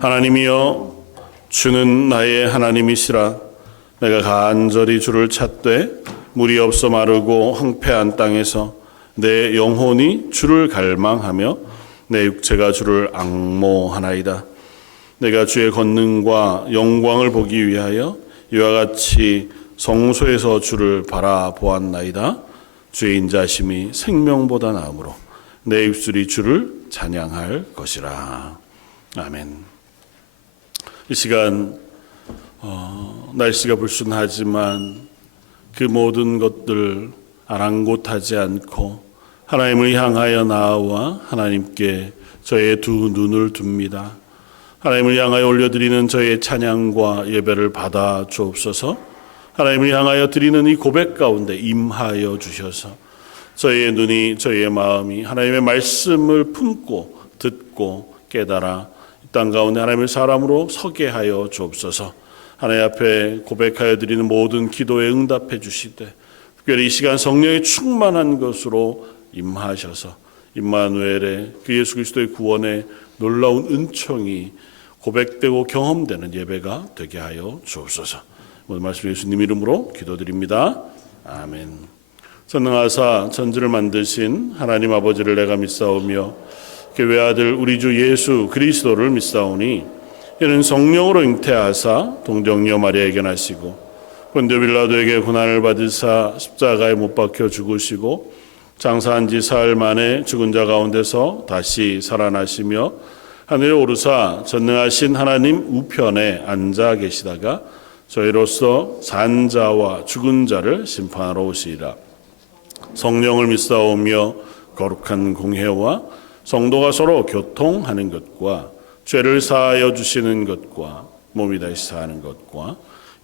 하나님이여, 주는 나의 하나님이시라. 내가 간절히 주를 찾되 물이 없어 마르고 황폐한 땅에서 내 영혼이 주를 갈망하며 내 육체가 주를 앙모하나이다. 내가 주의 권능과 영광을 보기 위하여 이와 같이 성소에서 주를 바라보았나이다. 주의 인자심이 생명보다 나으므로 내 입술이 주를 찬양할 것이라. 아멘. 이 시간 날씨가 불순하지만 그 모든 것들 아랑곳하지 않고 하나님을 향하여 나아와 하나님께 저의 두 눈을 둡니다. 하나님을 향하여 올려드리는 저의 찬양과 예배를 받아 주옵소서. 하나님을 향하여 드리는 이 고백 가운데 임하여 주셔서 저의 눈이, 저의 마음이 하나님의 말씀을 품고 듣고 깨달아 이 땅 가운데 하나님의 사람으로 서게 하여 주옵소서. 하나님 앞에 고백하여 드리는 모든 기도에 응답해 주시되 특별히 이 시간 성령의 충만한 것으로 임하셔서 임마누엘의 그 예수 그리스도의 구원의 놀라운 은총이 고백되고 경험되는 예배가 되게 하여 주옵소서. 오늘 말씀 예수님 이름으로 기도드립니다. 아멘. 전능하사 천지를 만드신 하나님 아버지를 내가 믿사오며 그 외아들 우리 주 예수 그리스도를 믿사오니 이는 성령으로 잉태하사 동정녀 마리아에게 나시고 본디오 빌라도에게 고난을 받으사 십자가에 못 박혀 죽으시고 장사한 지 사흘 만에 죽은 자 가운데서 다시 살아나시며 하늘에 오르사 전능하신 하나님 우편에 앉아 계시다가 저희로서 산 자와 죽은 자를 심판하러 오시리라. 성령을 믿사오며 거룩한 공회와 성도가 서로 교통하는 것과 죄를 사하여 주시는 것과 몸이 다시 사는 것과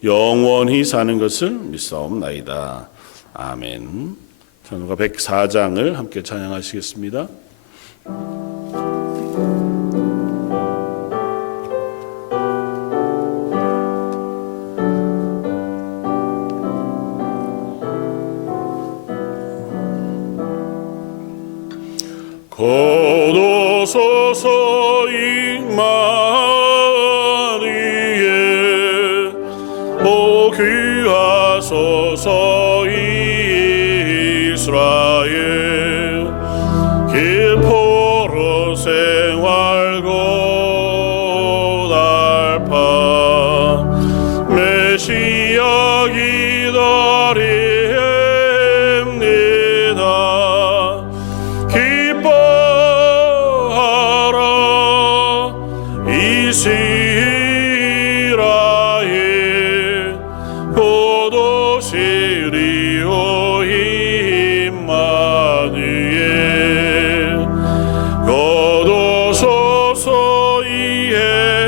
영원히 사는 것을 믿사옵나이다. 아멘. 찬송가 104장을 함께 찬양하시겠습니다. 거두소서 임마누엘 오 귀하소서 이스라엘 길포로 생활고 달파 메시아 기다립니다. 이스라엘 고도시리오 임마누엘 거두소서 이예수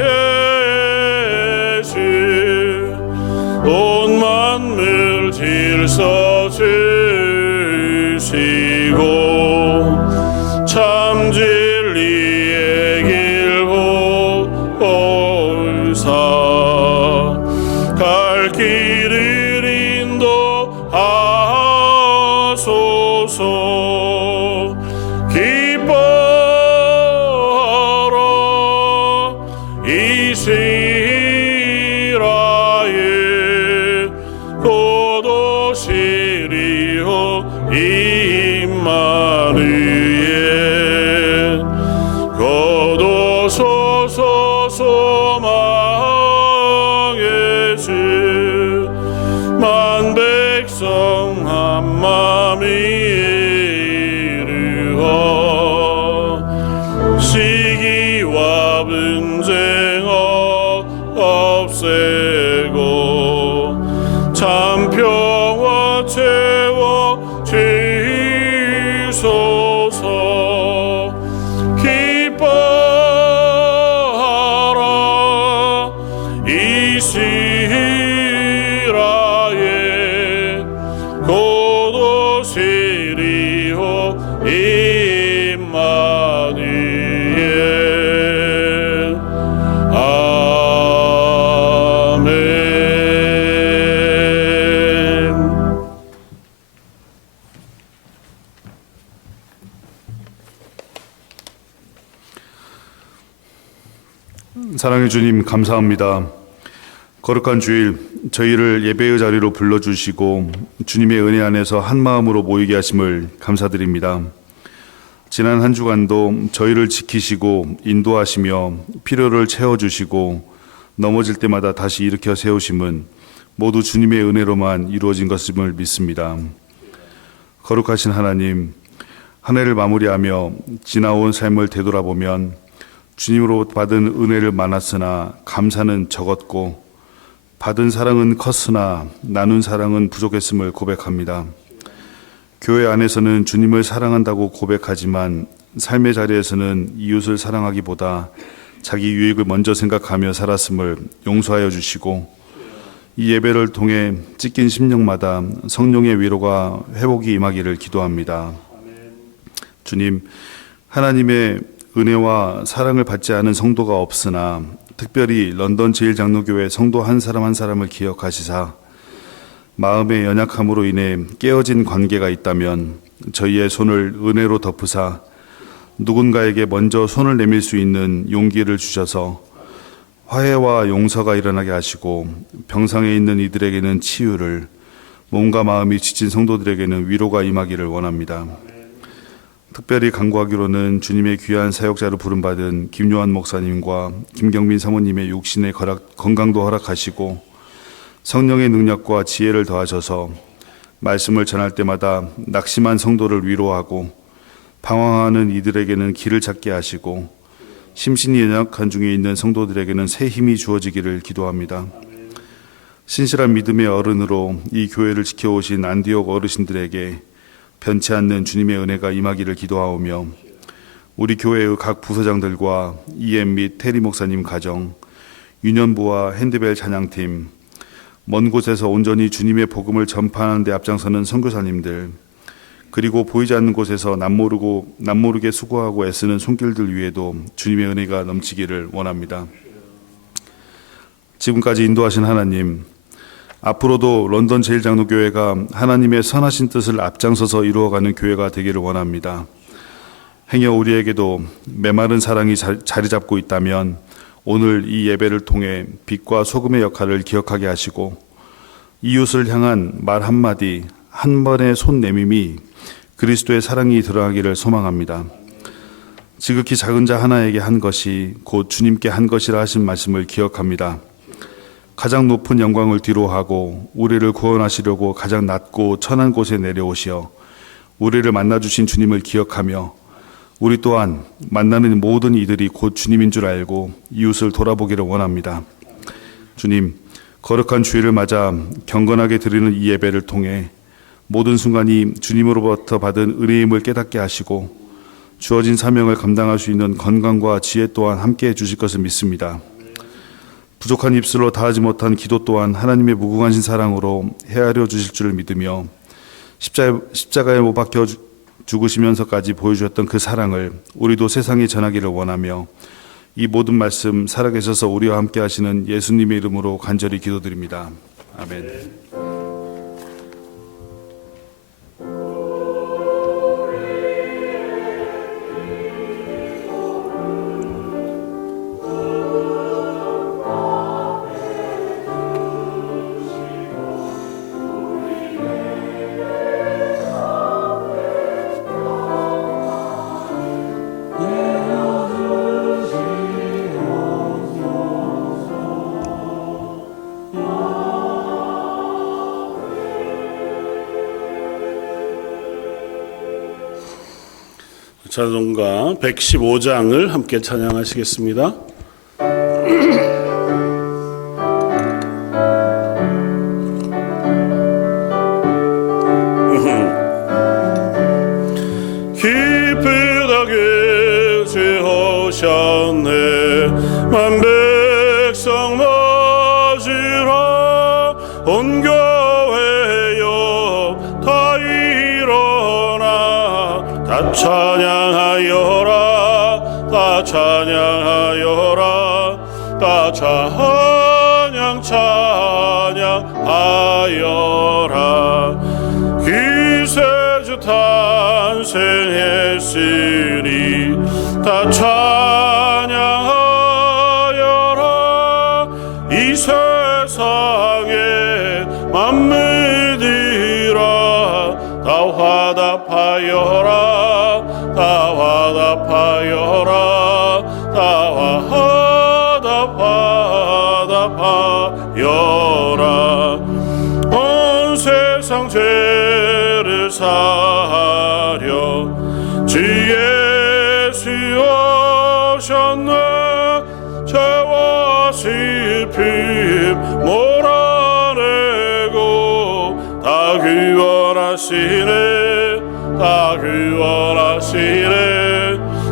온 만물 질서 주시고 참 진리의 길 보사 갈 길을 인도하소서. 기뻐하라 이스라엘 고도시리오 임마누엘 거두소서 소망의 주 만 백성 한 맘이 이르어 시기와 분쟁 없애고 참 평화 채워 주소서. 기뻐하라 이스라엘 고도시리오 임마누엘 아멘. 사랑의 주님, 감사합니다. 거룩한 주일, 저희를 예배의 자리로 불러주시고 주님의 은혜 안에서 한 마음으로 모이게 하심을 감사드립니다. 지난 한 주간도 저희를 지키시고 인도하시며 필요를 채워주시고 넘어질 때마다 다시 일으켜 세우심은 모두 주님의 은혜로만 이루어진 것임을 믿습니다. 거룩하신 하나님, 한 해를 마무리하며 지나온 삶을 되돌아보면 주님으로 받은 은혜를 많았으나 감사는 적었고 받은 사랑은 컸으나 나눈 사랑은 부족했음을 고백합니다. 교회 안에서는 주님을 사랑한다고 고백하지만 삶의 자리에서는 이웃을 사랑하기보다 자기 유익을 먼저 생각하며 살았음을 용서하여 주시고 이 예배를 통해 찢긴 심령마다 성령의 위로가 회복이 임하기를 기도합니다. 주님, 하나님의 은혜와 사랑을 받지 않은 성도가 없으나 특별히 런던 제1장로교회 성도 한 사람 한 사람을 기억하시사 마음의 연약함으로 인해 깨어진 관계가 있다면 저희의 손을 은혜로 덮으사 누군가에게 먼저 손을 내밀 수 있는 용기를 주셔서 화해와 용서가 일어나게 하시고 병상에 있는 이들에게는 치유를, 몸과 마음이 지친 성도들에게는 위로가 임하기를 원합니다. 특별히 간구하기로는 주님의 귀한 사역자로 부름받은 김요한 목사님과 김경민 사모님의 육신의 건강도 허락하시고 성령의 능력과 지혜를 더하셔서 말씀을 전할 때마다 낙심한 성도를 위로하고 방황하는 이들에게는 길을 찾게 하시고 심신이 연약한 중에 있는 성도들에게는 새 힘이 주어지기를 기도합니다. 신실한 믿음의 어른으로 이 교회를 지켜오신 안디옥 어르신들에게 변치 않는 주님의 은혜가 임하기를 기도하오며 우리 교회의 각 부서장들과 EM 및 테리 목사님 가정, 유년부와 핸드벨 찬양팀, 먼 곳에서 온전히 주님의 복음을 전파하는 데 앞장서는 선교사님들, 그리고 보이지 않는 곳에서 남모르게 수고하고 애쓰는 손길들 위에도 주님의 은혜가 넘치기를 원합니다. 지금까지 인도하신 하나님, 앞으로도 런던 제1장로교회가 하나님의 선하신 뜻을 앞장서서 이루어가는 교회가 되기를 원합니다. 행여 우리에게도 메마른 사랑이 자리 잡고 있다면 오늘 이 예배를 통해 빛과 소금의 역할을 기억하게 하시고 이웃을 향한 말 한마디, 한 번의 손 내밈이 그리스도의 사랑이 드러나기를 소망합니다. 지극히 작은 자 하나에게 한 것이 곧 주님께 한 것이라 하신 말씀을 기억합니다. 가장 높은 영광을 뒤로하고 우리를 구원하시려고 가장 낮고 천한 곳에 내려오시어 우리를 만나주신 주님을 기억하며 우리 또한 만나는 모든 이들이 곧 주님인 줄 알고 이웃을 돌아보기를 원합니다. 주님, 거룩한 주일을 맞아 경건하게 드리는 이 예배를 통해 모든 순간이 주님으로부터 받은 은혜임을 깨닫게 하시고 주어진 사명을 감당할 수 있는 건강과 지혜 또한 함께해 주실 것을 믿습니다. 부족한 입술로 다하지 못한 기도 또한 하나님의 무궁하신 사랑으로 헤아려 주실 줄을 믿으며 십자가에 못 박혀 죽으시면서까지 보여주셨던 그 사랑을 우리도 세상에 전하기를 원하며 이 모든 말씀 살아계셔서 우리와 함께 하시는 예수님의 이름으로 간절히 기도드립니다. 아멘. 찬송가 115장을 함께 찬양하시겠습니다. 기쁘다게 죄하셨네 만 백성 맞으라 온 교회여 다 일어나 다 찬양하여라 다 찬양하여라 다 찬양 찬양하여라 기세주 탄생했으니 다 찬양하여라 화답하여라 다 화답하여라 다 화답하여라 온 세상 죄를 사하려 주 예수 오셨네 죄와 슬픔 몰아내고 다 구원하시네 다 구원하시네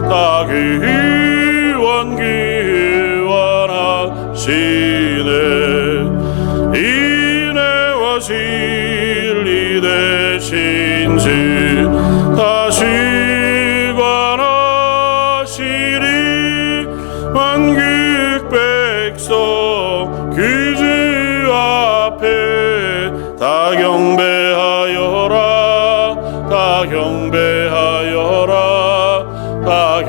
다 구원하시네 인애와 진리 되신 주 다시 관하시리 만국 백성 그 주 앞에 다 경배하여라 다 경배하여라 다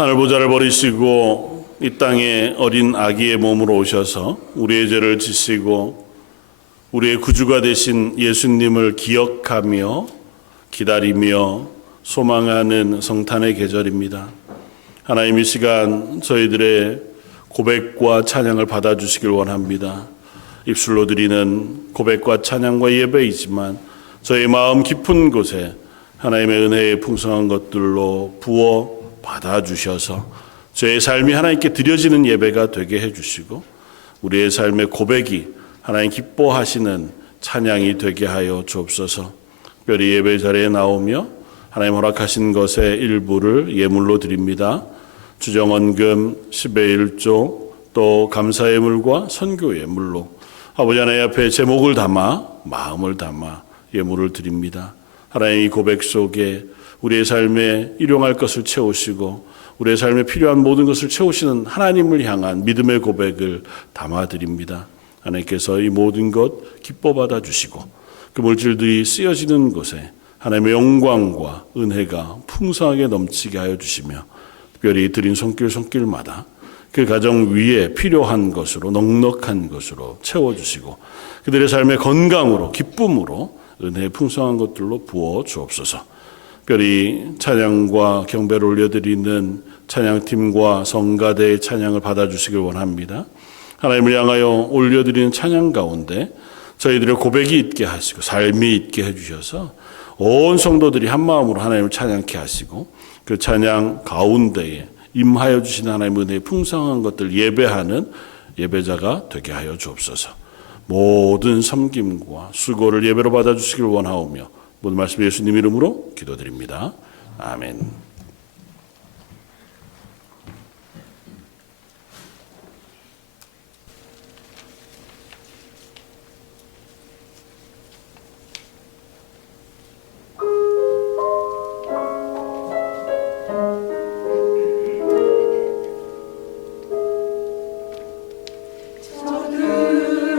하늘 보좌를 버리시고 이 땅에 어린 아기의 몸으로 오셔서 우리의 죄를 지시고 우리의 구주가 되신 예수님을 기억하며 기다리며 소망하는 성탄의 계절입니다. 하나님 이 시간 저희들의 고백과 찬양을 받아주시길 원합니다. 입술로 드리는 고백과 찬양과 예배이지만 저희 마음 깊은 곳에 하나님의 은혜의 풍성한 것들로 부어 받아주셔서 저의 삶이 하나님께 드려지는 예배가 되게 해주시고 우리의 삶의 고백이 하나님 기뻐하시는 찬양이 되게 하여 주옵소서. 특별히 예배 자리에 나오며 하나님 허락하신 것의 일부를 예물로 드립니다. 주정원금 10의 1조 또 감사의 물과 선교의 물로 아버지 하나님 앞에 제목을 담아 마음을 담아 예물을 드립니다. 하나님 이 고백 속에 우리의 삶에 일용할 것을 채우시고 우리의 삶에 필요한 모든 것을 채우시는 하나님을 향한 믿음의 고백을 담아드립니다. 하나님께서 이 모든 것 기뻐 받아주시고 그 물질들이 쓰여지는 곳에 하나님의 영광과 은혜가 풍성하게 넘치게 하여 주시며 특별히 드린 손길마다 그 가정 위에 필요한 것으로 넉넉한 것으로 채워주시고 그들의 삶의 건강으로 기쁨으로 은혜의 풍성한 것들로 부어 주옵소서. 특별히 찬양과 경배를 올려드리는 찬양팀과 성가대의 찬양을 받아주시길 원합니다. 하나님을 향하여 올려드리는 찬양 가운데 저희들의 고백이 있게 하시고 삶이 있게 해주셔서 온 성도들이 한 마음으로 하나님을 찬양케 하시고 그 찬양 가운데에 임하여 주시는 하나님의 은혜의 풍성한 것들 예배하는 예배자가 되게 하여 주옵소서. 모든 섬김과 수고를 예배로 받아주시길 원하오며 모든 말씀 예수님 이름으로 기도드립니다. 아멘. 저들의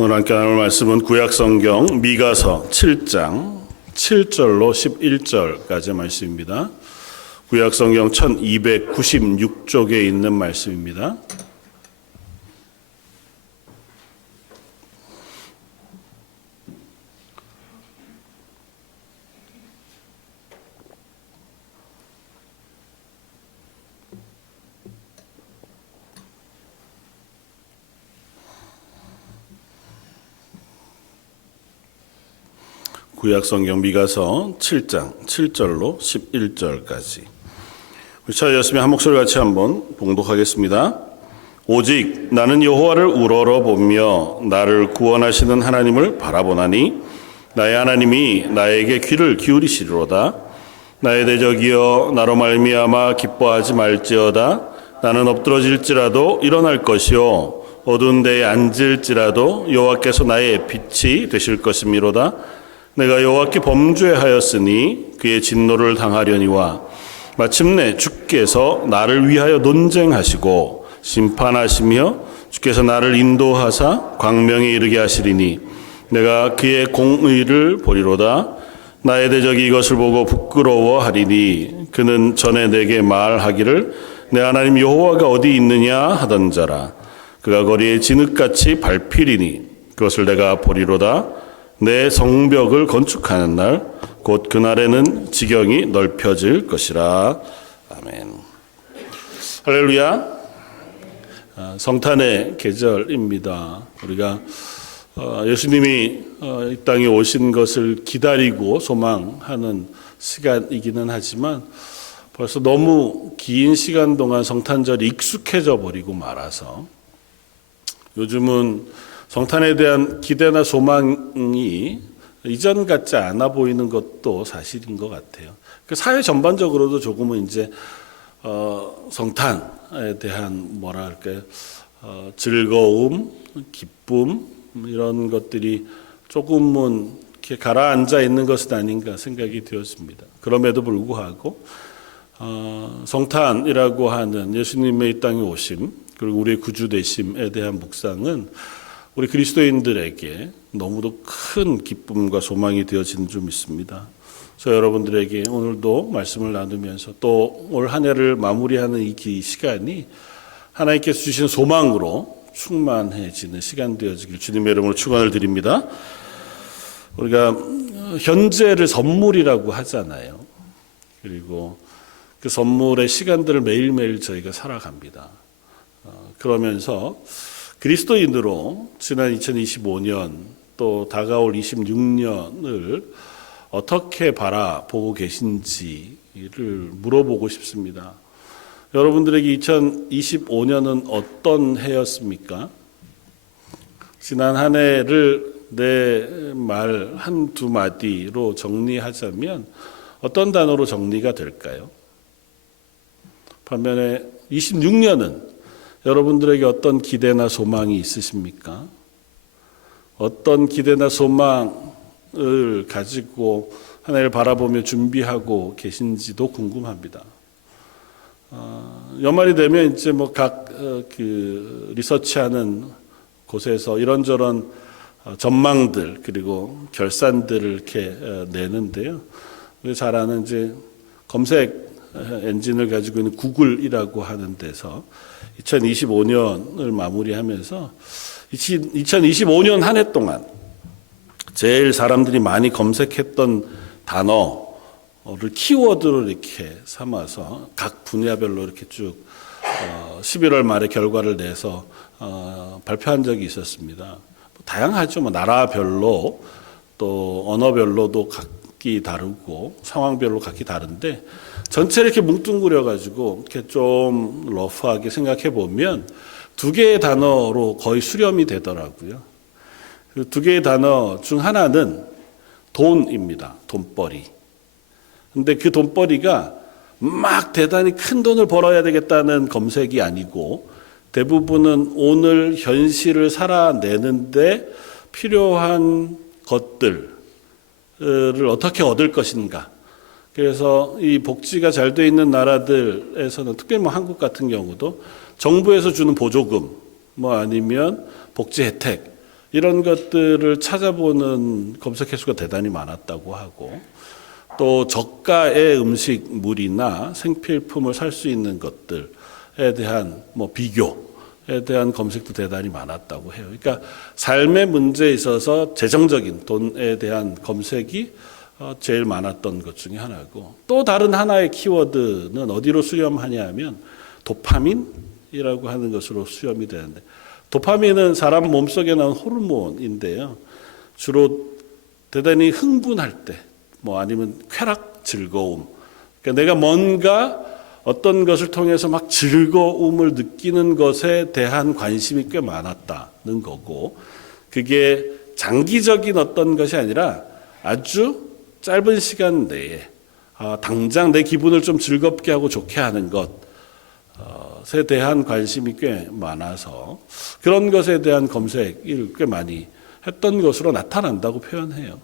오늘 함께 나눌 말씀은 구약성경 미가서 7장 7절로 11절까지의 말씀입니다. 구약성경 1296쪽에 있는 말씀입니다. 구약성경 미가서 7장 7절로 11절까지 우리 차였으면 한 목소리 같이 한번 봉독하겠습니다. 오직 나는 여호와를 우러러 보며 나를 구원하시는 하나님을 바라보나니 나의 하나님이 나에게 귀를 기울이시리로다. 나의 대적이여 나로 말미암아 기뻐하지 말지어다. 나는 엎드러질지라도 일어날 것이요 어두운 데에 앉을지라도 여호와께서 나의 빛이 되실 것이미로다. 내가 여호와께 범죄하였으니 그의 진노를 당하려니와 마침내 주께서 나를 위하여 논쟁하시고 심판하시며 주께서 나를 인도하사 광명에 이르게 하시리니 내가 그의 공의를 보리로다. 나의 대적이 이것을 보고 부끄러워하리니 그는 전에 내게 말하기를 내 하나님 여호와가 어디 있느냐 하던 자라. 그가 거리에 진흙같이 밟히리니 그것을 내가 보리로다. 내 성벽을 건축하는 날 곧 그날에는 지경이 넓혀질 것이라. 아멘. 할렐루야. 성탄의 계절입니다. 우리가 예수님이 이 땅에 오신 것을 기다리고 소망하는 시간이기는 하지만 벌써 너무 긴 시간 동안 성탄절이 익숙해져 버리고 말아서 요즘은 성탄에 대한 기대나 소망이 이전 같지 않아 보이는 것도 사실인 것 같아요. 그 사회 전반적으로도 조금은 이제 성탄에 대한 뭐랄까요, 즐거움, 기쁨 이런 것들이 조금은 이렇게 가라앉아 있는 것은 아닌가 생각이 되었습니다. 그럼에도 불구하고 성탄이라고 하는 예수님의 이 땅에 오심 그리고 우리의 구주 되심에 대한 묵상은 우리 그리스도인들에게 너무도 큰 기쁨과 소망이 되어지는 줄 믿습니다. 그래서 여러분들에게 오늘도 말씀을 나누면서 또 올 한 해를 마무리하는 이 시간이 하나님께서 주신 소망으로 충만해지는 시간 되어지길 주님의 이름으로 축원을 드립니다. 우리가 현재를 선물이라고 하잖아요. 그리고 그 선물의 시간들을 매일매일 저희가 살아갑니다. 그러면서 그리스도인으로 지난 2025년 또 다가올 26년을 어떻게 바라보고 계신지를 물어보고 싶습니다. 여러분들에게 2025년은 어떤 해였습니까? 지난 한 해를 내 말 한두 마디로 정리하자면 어떤 단어로 정리가 될까요? 반면에 26년은 여러분들에게 어떤 기대나 소망이 있으십니까? 어떤 기대나 소망을 가지고 한 해를 바라보며 준비하고 계신지도 궁금합니다. 연말이 되면 이제 뭐 각 그 리서치하는 곳에서 이런저런 전망들 그리고 결산들을 이렇게 내는데요. 우리 잘 아는 이제 검색 엔진을 가지고 있는 구글이라고 하는 데서 2025년을 마무리하면서 2025년 한 해 동안 제일 사람들이 많이 검색했던 단어를 키워드로 이렇게 삼아서 각 분야별로 이렇게 쭉 11월 말에 결과를 내서 발표한 적이 있었습니다. 다양하죠. 뭐 나라별로 또 언어별로도 각기 다르고 상황별로 각기 다른데 전체를 이렇게 뭉뚱그려 가지고 이렇게 좀 러프하게 생각해 보면 두 개의 단어로 거의 수렴이 되더라고요. 그 두 개의 단어 중 하나는 돈입니다. 돈벌이. 근데 그 돈벌이가 막 대단히 큰 돈을 벌어야 되겠다는 검색이 아니고 대부분은 오늘 현실을 살아내는데 필요한 것들을 어떻게 얻을 것인가. 그래서 이 복지가 잘 돼 있는 나라들에서는 특별히 뭐 한국 같은 경우도 정부에서 주는 보조금 뭐 아니면 복지 혜택 이런 것들을 찾아보는 검색 횟수가 대단히 많았다고 하고 또 저가의 음식물이나 생필품을 살 수 있는 것들에 대한 뭐 비교에 대한 검색도 대단히 많았다고 해요. 그러니까 삶의 문제에 있어서 재정적인 돈에 대한 검색이 제일 많았던 것 중에 하나고 또 다른 하나의 키워드는 어디로 수렴하냐 하면 도파민이라고 하는 것으로 수렴이 되는데 도파민은 사람 몸속에 나오는 호르몬인데요. 주로 대단히 흥분할 때 뭐 아니면 쾌락, 즐거움. 그러니까 내가 뭔가 어떤 것을 통해서 막 즐거움을 느끼는 것에 대한 관심이 꽤 많았다는 거고 그게 장기적인 어떤 것이 아니라 아주 짧은 시간 내에 당장 내 기분을 좀 즐겁게 하고 좋게 하는 것에 대한 관심이 꽤 많아서 그런 것에 대한 검색을 꽤 많이 했던 것으로 나타난다고 표현해요.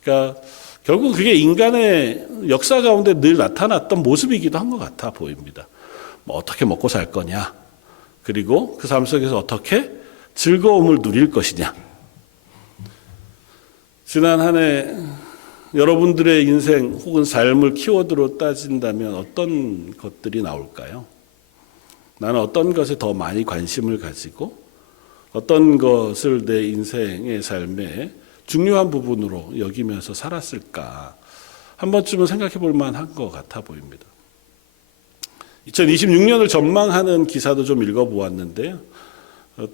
그러니까 결국 그게 인간의 역사 가운데 늘 나타났던 모습이기도 한 것 같아 보입니다. 뭐 어떻게 먹고 살 거냐, 그리고 그 삶 속에서 어떻게 즐거움을 누릴 것이냐. 지난 한 해 여러분들의 인생 혹은 삶을 키워드로 따진다면 어떤 것들이 나올까요? 나는 어떤 것에 더 많이 관심을 가지고 어떤 것을 내 인생의 삶에 중요한 부분으로 여기면서 살았을까 한 번쯤은 생각해 볼 만한 것 같아 보입니다. 2026년을 전망하는 기사도 좀 읽어보았는데요.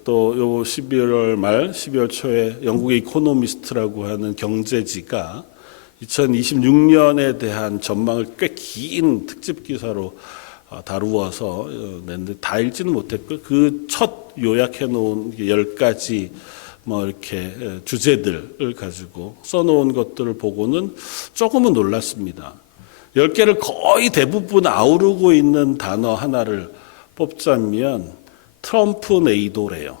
또 요 12월 말 12월 초에 영국의 이코노미스트라고 하는 경제지가 2026년에 대한 전망을 꽤 긴 특집 기사로 다루어서 냈는데 다 읽지는 못했고 그 첫 요약해 놓은 10가지 뭐 이렇게 주제들을 가지고 써놓은 것들을 보고는 조금은 놀랐습니다. 10개를 거의 대부분 아우르고 있는 단어 하나를 뽑자면 트럼프 네이도래요.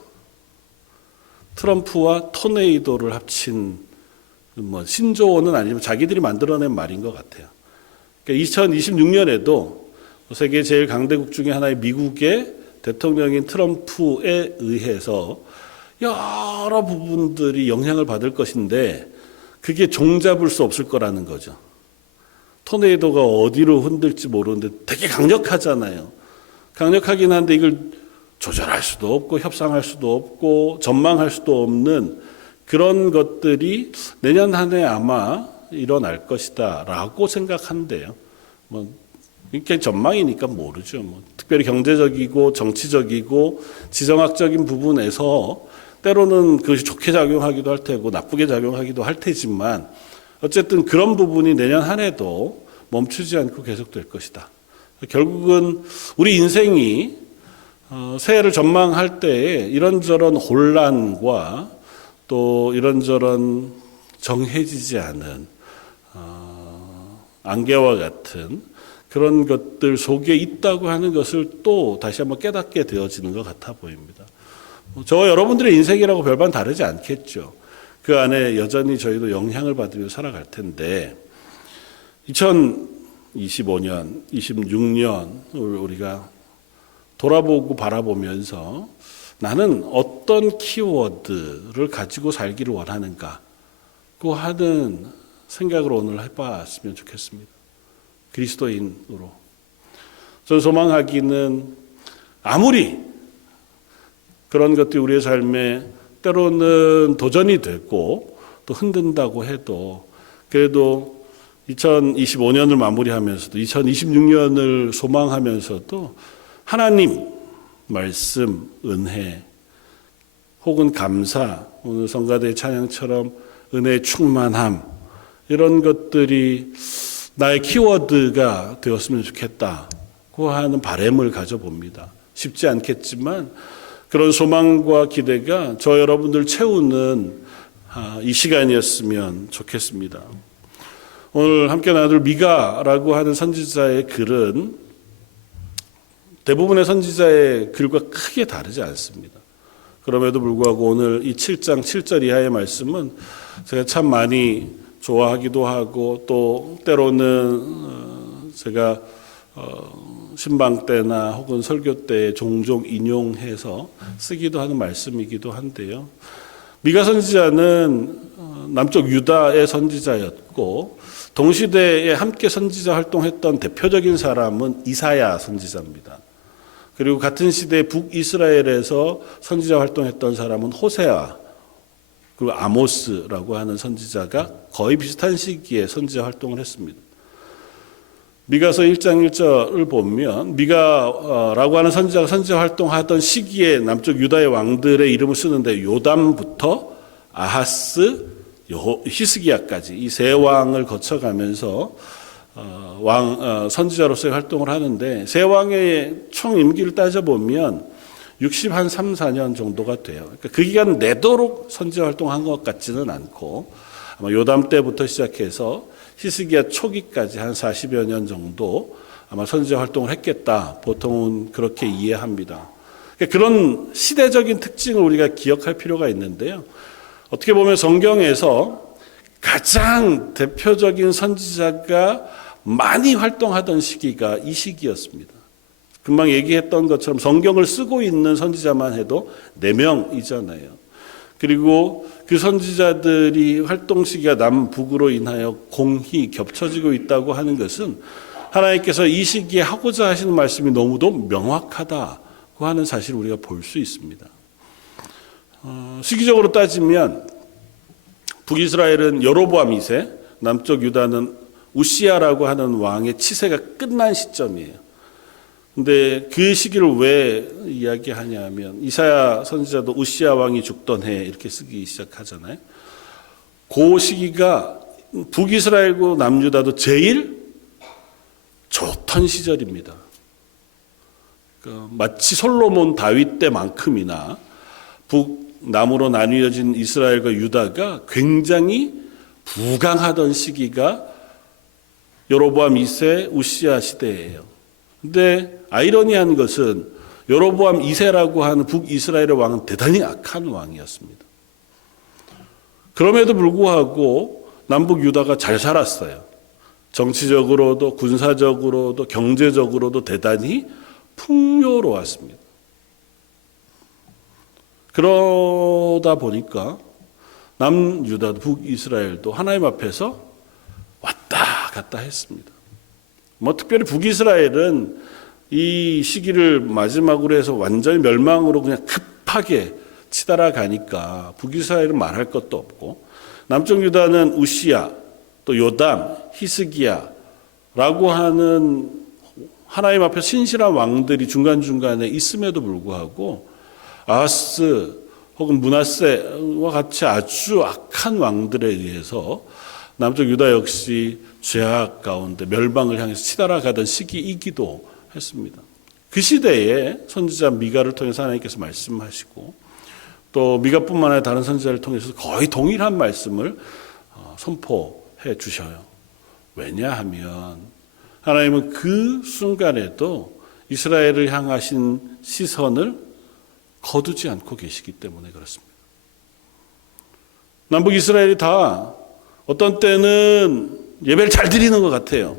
트럼프와 토네이도를 합친 뭐 신조어는 아니지만 자기들이 만들어낸 말인 것 같아요. 그러니까 2026년에도 세계 제일 강대국 중에 하나의 미국의 대통령인 트럼프에 의해서 여러 부분들이 영향을 받을 것인데 그게 종잡을 수 없을 거라는 거죠. 토네이도가 어디로 흔들지 모르는데 되게 강력하잖아요. 강력하긴 한데 이걸 조절할 수도 없고 협상할 수도 없고 전망할 수도 없는 그런 것들이 내년 한 해 아마 일어날 것이다라고 생각한대요. 뭐 이렇게 전망이니까 모르죠. 뭐 특별히 경제적이고 정치적이고 지정학적인 부분에서 때로는 그것이 좋게 작용하기도 할 테고 나쁘게 작용하기도 할 테지만 어쨌든 그런 부분이 내년 한 해도 멈추지 않고 계속될 것이다. 결국은 우리 인생이 새해를 전망할 때에 이런저런 혼란과 또 이런저런 정해지지 않은 안개와 같은 그런 것들 속에 있다고 하는 것을 또 다시 한번 깨닫게 되어지는 것 같아 보입니다. 저와 여러분들의 인생이라고 별반 다르지 않겠죠. 그 안에 여전히 저희도 영향을 받으며 살아갈 텐데 2025년, 26년 우리가 돌아보고 바라보면서 나는 어떤 키워드를 가지고 살기를 원하는가 그 하는 생각을 오늘 해봤으면 좋겠습니다. 그리스도인으로. 저는 소망하기는 아무리 그런 것들이 우리의 삶에 때로는 도전이 되고 또 흔든다고 해도 그래도 2025년을 마무리하면서도 2026년을 소망하면서도 하나님 말씀, 은혜 혹은 감사, 오늘 성가대의 찬양처럼 은혜의 충만함, 이런 것들이 나의 키워드가 되었으면 좋겠다고 하는 바람을 가져봅니다. 쉽지 않겠지만 그런 소망과 기대가 저 여러분들 채우는 이 시간이었으면 좋겠습니다. 오늘 함께 나눌 미가라고 하는 선지자의 글은 대부분의 선지자의 글과 크게 다르지 않습니다. 그럼에도 불구하고 오늘 이 7장 7절 이하의 말씀은 제가 참 많이 좋아하기도 하고 또 때로는 제가 신방 때나 혹은 설교 때 종종 인용해서 쓰기도 하는 말씀이기도 한데요. 미가 선지자는 남쪽 유다의 선지자였고 동시대에 함께 선지자 활동했던 대표적인 사람은 이사야 선지자입니다. 그리고 같은 시대에 북이스라엘에서 선지자 활동했던 사람은 호세아 그리고 아모스라고 하는 선지자가 거의 비슷한 시기에 선지자 활동을 했습니다. 미가서 1장 1절을 보면 미가라고 하는 선지자가 선지자 활동하던 시기에 남쪽 유다의 왕들의 이름을 쓰는데 요담부터 아하스, 히스기야까지 이 세 왕을 거쳐가면서 선지자로서의 활동을 하는데 세 왕의 총 임기를 따져보면 3, 4년 정도가 돼요. 그러니까 그 기간 내도록 선지자 활동한 것 같지는 않고 아마 요담 때부터 시작해서 히스기야 초기까지 한 40여 년 정도 아마 선지자 활동을 했겠다. 보통은 그렇게 이해합니다. 그러니까 그런 시대적인 특징을 우리가 기억할 필요가 있는데요. 어떻게 보면 성경에서 가장 대표적인 선지자가 많이 활동하던 시기가 이 시기였습니다. 금방 얘기했던 것처럼 성경을 쓰고 있는 선지자만 해도 4명이잖아요. 그리고 그 선지자들이 활동 시기가 남북으로 인하여 공히 겹쳐지고 있다고 하는 것은 하나님께서 이 시기에 하고자 하시는 말씀이 너무도 명확하다고 하는 사실을 우리가 볼 수 있습니다. 시기적으로 따지면 북이스라엘은 여로보암 2세, 남쪽 유다는 우시야라고 하는 왕의 치세가 끝난 시점이에요. 근데 그 시기를 왜 이야기하냐면 이사야 선지자도 우시야 왕이 죽던 해 이렇게 쓰기 시작하잖아요. 그 시기가 북이스라엘과 남유다도 제일 좋던 시절입니다. 마치 솔로몬 다윗 때만큼이나 북남으로 나뉘어진 이스라엘과 유다가 굉장히 부강하던 시기가 여로보암 2세 우시야 시대예요. 근데 아이러니한 것은 여로보암 2세라고 하는 북이스라엘의 왕은 대단히 악한 왕이었습니다. 그럼에도 불구하고 남북 유다가 잘 살았어요. 정치적으로도 군사적으로도 경제적으로도 대단히 풍요로웠습니다. 그러다 보니까 남유다도 북이스라엘도 하나님 앞에서 왔다 갔다 했습니다. 특별히 북이스라엘은 이 시기를 마지막으로 해서 완전히 멸망으로 그냥 급하게 치달아 가니까 북이스라엘은 말할 것도 없고 남쪽 유다는 우시야 또 요담, 히스기야라고 하는 하나님 앞에 신실한 왕들이 중간중간에 있음에도 불구하고 아하스 혹은 므낫세와 같이 아주 악한 왕들에 의해서 남쪽 유다 역시 죄악 가운데 멸망을 향해서 치달아가던 시기이기도 했습니다. 그 시대에 선지자 미가를 통해서 하나님께서 말씀하시고 또 미가뿐만 아니라 다른 선지자를 통해서 거의 동일한 말씀을 선포해 주셔요. 왜냐하면 하나님은 그 순간에도 이스라엘을 향하신 시선을 거두지 않고 계시기 때문에 그렇습니다. 남북 이스라엘이 다 어떤 때는 예배를 잘 드리는 것 같아요.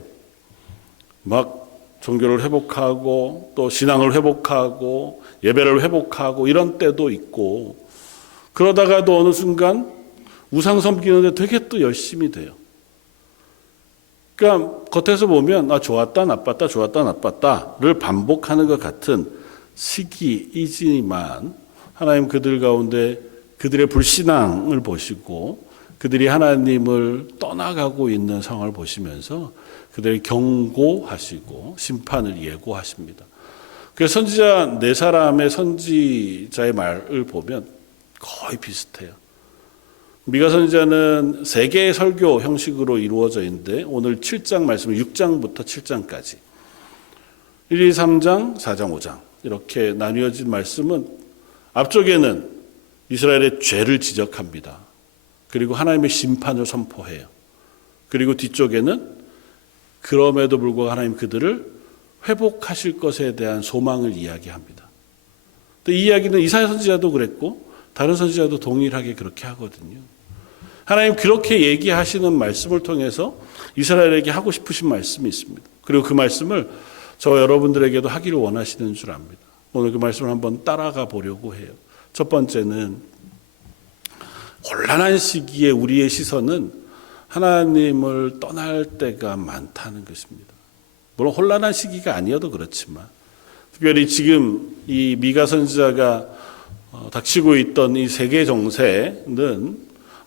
막 종교를 회복하고 또 신앙을 회복하고 예배를 회복하고 이런 때도 있고 그러다가도 어느 순간 우상 섬기는데 되게 또 열심히 돼요. 그러니까 겉에서 보면 좋았다 나빴다 좋았다 나빴다를 반복하는 것 같은 시기이지만 하나님 그들 가운데 그들의 불신앙을 보시고 그들이 하나님을 떠나가고 있는 상황을 보시면서 그들을 경고하시고 심판을 예고하십니다. 그래서 선지자 4사람의 선지자의 말을 보면 거의 비슷해요. 미가 선지자는 3개의 설교 형식으로 이루어져 있는데 오늘 7장 말씀 6장부터 7장까지 1, 2, 3장, 4장, 5장 이렇게 나뉘어진 말씀은 앞쪽에는 이스라엘의 죄를 지적합니다. 그리고 하나님의 심판을 선포해요. 그리고 뒤쪽에는 그럼에도 불구하고 하나님 그들을 회복하실 것에 대한 소망을 이야기합니다. 또 이 이야기는 이사야 선지자도 그랬고 다른 선지자도 동일하게 그렇게 하거든요. 하나님 그렇게 얘기하시는 말씀을 통해서 이스라엘에게 하고 싶으신 말씀이 있습니다. 그리고 그 말씀을 저와 여러분들에게도 하기를 원하시는 줄 압니다. 오늘 그 말씀을 한번 따라가 보려고 해요. 첫 번째는 곤란한 시기에 우리의 시선은 하나님을 떠날 때가 많다는 것입니다. 물론 혼란한 시기가 아니어도 그렇지만 특별히 지금 이 미가 선지자가 닥치고 있던 이 세계 정세는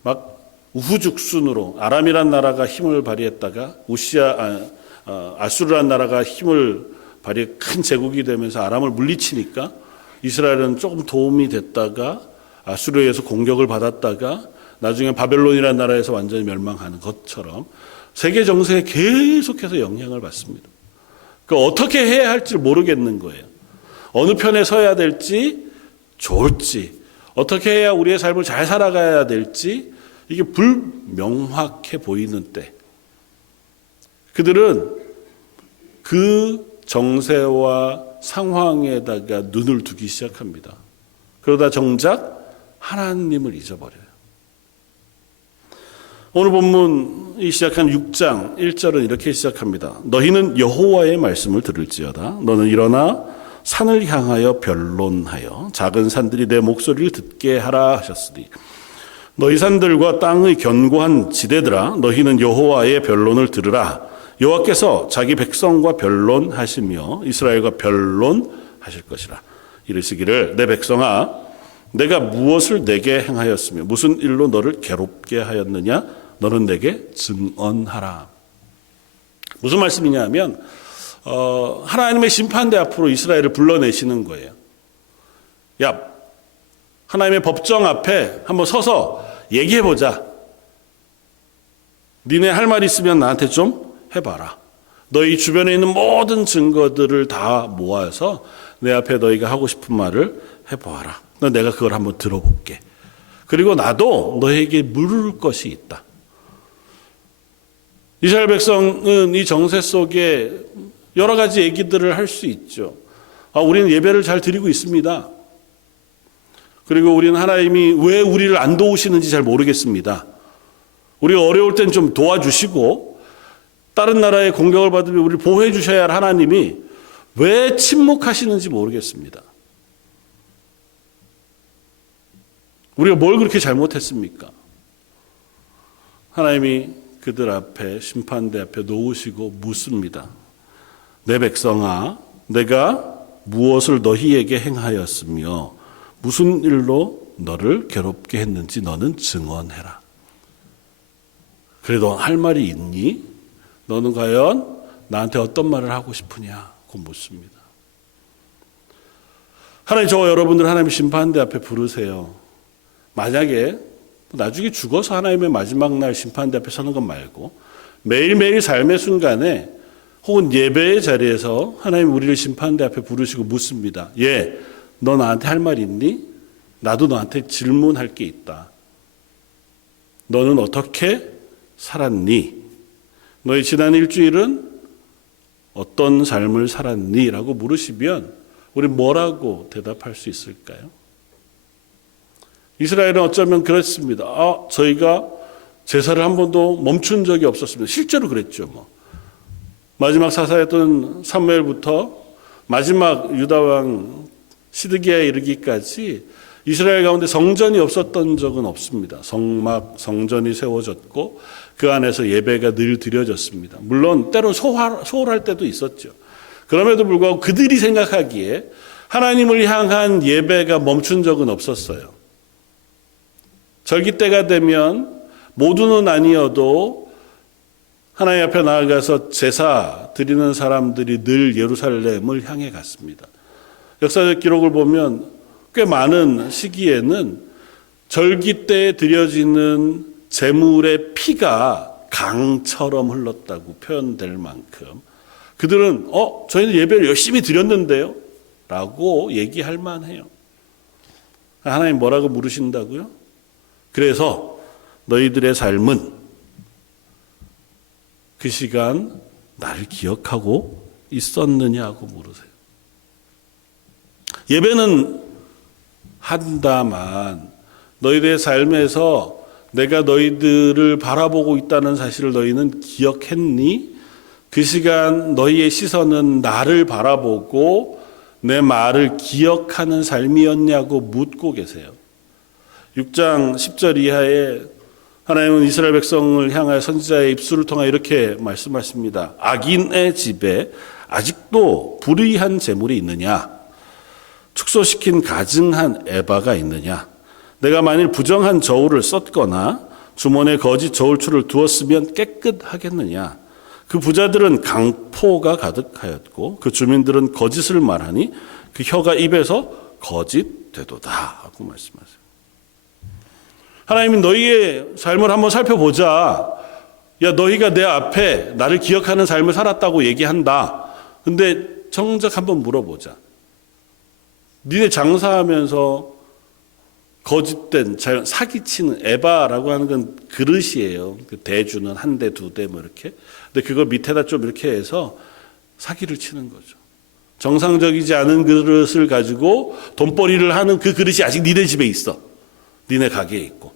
막 우후죽순으로 아람이란 나라가 힘을 발휘했다가 아수르란 나라가 힘을 발휘해 큰 제국이 되면서 아람을 물리치니까 이스라엘은 조금 도움이 됐다가 아수르에서 공격을 받았다가 나중에 바벨론이라는 나라에서 완전히 멸망하는 것처럼 세계 정세에 계속해서 영향을 받습니다. 어떻게 해야 할지 모르겠는 거예요. 어느 편에 서야 될지 좋을지 어떻게 해야 우리의 삶을 잘 살아가야 될지 이게 불명확해 보이는 때 그들은 그 정세와 상황에다가 눈을 두기 시작합니다. 그러다 정작 하나님을 잊어버려요. 오늘 본문이 시작한 6장 1절은 이렇게 시작합니다. 너희는 여호와의 말씀을 들을지어다. 너는 일어나 산을 향하여 변론하여 작은 산들이 내 목소리를 듣게 하라 하셨으니 너희 산들과 땅의 견고한 지대들아 너희는 여호와의 변론을 들으라. 여호와께서 자기 백성과 변론하시며 이스라엘과 변론하실 것이라. 이르시기를 내 백성아 내가 무엇을 내게 행하였으며 무슨 일로 너를 괴롭게 하였느냐 너는 내게 증언하라. 무슨 말씀이냐 하면 하나님의 심판대 앞으로 이스라엘을 불러내시는 거예요. 야, 하나님의 법정 앞에 한번 서서 얘기해보자. 니네 할 말 있으면 나한테 좀 해봐라. 너희 주변에 있는 모든 증거들을 다 모아서 내 앞에 너희가 하고 싶은 말을 해보아라. 내가 그걸 한번 들어볼게. 그리고 나도 너에게 물을 것이 있다. 이스라엘 백성은 이 정세 속에 여러 가지 얘기들을 할 수 있죠. 우리는 예배를 잘 드리고 있습니다. 그리고 우리는 하나님이 왜 우리를 안 도우시는지 잘 모르겠습니다. 우리가 어려울 땐 좀 도와주시고 다른 나라의 공격을 받으면 우리를 보호해 주셔야 할 하나님이 왜 침묵하시는지 모르겠습니다. 우리가 뭘 그렇게 잘못했습니까? 하나님이 그들 앞에 심판대 앞에 놓으시고 묻습니다. 내 백성아 내가 무엇을 너희에게 행하였으며 무슨 일로 너를 괴롭게 했는지 너는 증언해라. 그래도 할 말이 있니? 너는 과연 나한테 어떤 말을 하고 싶으냐고 묻습니다. 하나님 저와 여러분들 하나님의 심판대 앞에 부르세요. 만약에 나중에 죽어서 하나님의 마지막 날 심판대 앞에 서는 것 말고 매일매일 삶의 순간에 혹은 예배의 자리에서 하나님 우리를 심판대 앞에 부르시고 묻습니다. 예, 너 나한테 할 말 있니? 나도 너한테 질문할 게 있다. 너는 어떻게 살았니? 너의 지난 일주일은 어떤 삶을 살았니? 라고 물으시면 우리 뭐라고 대답할 수 있을까요? 이스라엘은 어쩌면 그랬습니다. 저희가 제사를 한 번도 멈춘 적이 없었습니다. 실제로 그랬죠. 마지막 사사였던 사무엘부터 마지막 유다왕 시드기야에 이르기까지 이스라엘 가운데 성전이 없었던 적은 없습니다. 성전이 세워졌고 그 안에서 예배가 늘 드려졌습니다. 물론 때로 소홀할 때도 있었죠. 그럼에도 불구하고 그들이 생각하기에 하나님을 향한 예배가 멈춘 적은 없었어요. 절기 때가 되면 모두는 아니어도 하나님 앞에 나아가서 제사 드리는 사람들이 늘 예루살렘을 향해 갔습니다. 역사적 기록을 보면 꽤 많은 시기에는 절기 때에 드려지는 제물의 피가 강처럼 흘렀다고 표현될 만큼 그들은 저희는 예배를 열심히 드렸는데요 라고 얘기할 만해요. 하나님 뭐라고 물으신다고요? 그래서 너희들의 삶은 그 시간 나를 기억하고 있었느냐고 물으세요. 예배는 한다만 너희들의 삶에서 내가 너희들을 바라보고 있다는 사실을 너희는 기억했니? 그 시간 너희의 시선은 나를 바라보고 내 말을 기억하는 삶이었냐고 묻고 계세요. 6장 10절 이하에 하나님은 이스라엘 백성을 향하여 선지자의 입술을 통하여 이렇게 말씀하십니다. 악인의 집에 아직도 불의한 재물이 있느냐? 축소시킨 가증한 에바가 있느냐? 내가 만일 부정한 저울을 썼거나 주머니에 거짓 저울추를 두었으면 깨끗하겠느냐? 그 부자들은 강포가 가득하였고 그 주민들은 거짓을 말하니 그 혀가 입에서 거짓되도다 하고 말씀하세요. 하나님이 너희의 삶을 한번 살펴보자. 야, 너희가 내 앞에 나를 기억하는 삶을 살았다고 얘기한다. 근데 정작 한번 물어보자. 니네 장사하면서 거짓된 사기치는 에바라고 하는 건 그릇이에요. 대주는 한 대, 두 대 뭐 이렇게. 근데 그걸 밑에다 좀 이렇게 해서 사기를 치는 거죠. 정상적이지 않은 그릇을 가지고 돈벌이를 하는 그 그릇이 아직 니네 집에 있어. 니네 가게에 있고.